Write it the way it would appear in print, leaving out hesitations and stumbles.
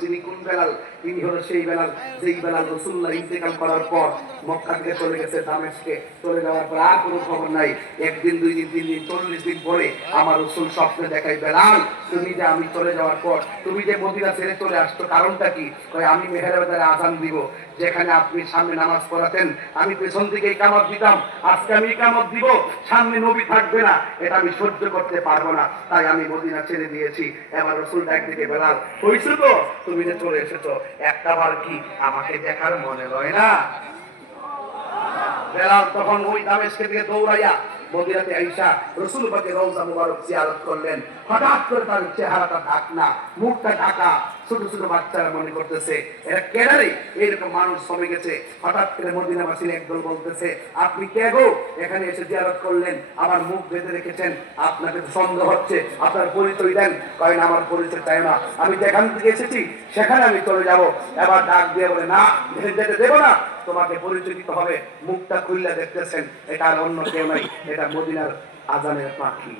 যিনি কোন বেলাল? তিনি হলো সেই বেলাল যেই বেলাল রাসূলুল্লাহ ইন্তেকাল করার পর মক্কা থেকে চলে গেছে দামেস্কে। চলে যাওয়ার পর আর কোনো খবর নাই। একদিন, 2 দিন, 3 দিন, 40 দিন পরে আমার রাসূল স্বপ্নে দেখায়, বেলাল তুমি যে আমি চলে যাওয়ার পর তুমি যে মদিনা ছেড়ে চলে আসছো, কারণটা কি? কয় আমি মেহেরাবাদের আযান দিব, যেখানে আপনি সামনে নামাজ পড়াতেন আমি পেছন থেকে ইকামত দিতাম। আজকে আমি ইকামত দিব, সামনে নবী থাকবে না, এটা আমি সহ্য করতে পারবো না, তাই আমি মদিনা ছেড়ে দিয়েছি। এবার রাসূল ডাক দিকে, বেলাল হইছে তো, তুমি যে চলে এসেছো, একটাবার কি আমাকে দেখার মনে হয় না? বেলাল তখন ওই দামেস্ক থেকে দৌড়াইয়া মদিনাতে আইসা রাসূল পাকের রওজা মুবারক জিয়ারত করলেন। হঠাৎ করে তার চেহারাটা ঢাকনা, মুখটা ঢাকা। ছোট ছোট বাচ্চারা মনে করতেছে এরা কেডারে, এইরকম মানুষ জমে গেছে। হঠাৎ করে মদিনাবাসীর একদল বলতেছে, আপনি কে গো, এখানে এসে জিয়ারত করলেন, আবার মুখ বেঁধে রেখেছেন, আপনাকে সন্দেহ হচ্ছে, আপনার পরিচয় দেন। কয় না, আমার পরিচয় চাই না, আমি যেখান থেকে এসেছি সেখানে আমি চলে যাব। এবার ডাক দিয়ে বলে, না যেতে দেবো না, তোমাকে পরিচয় দিতে হবে। মুখটা খুললে দেখতেছেন এটা আর অন্য কেউ নাই, এটা মদিনার আযানের পাখি।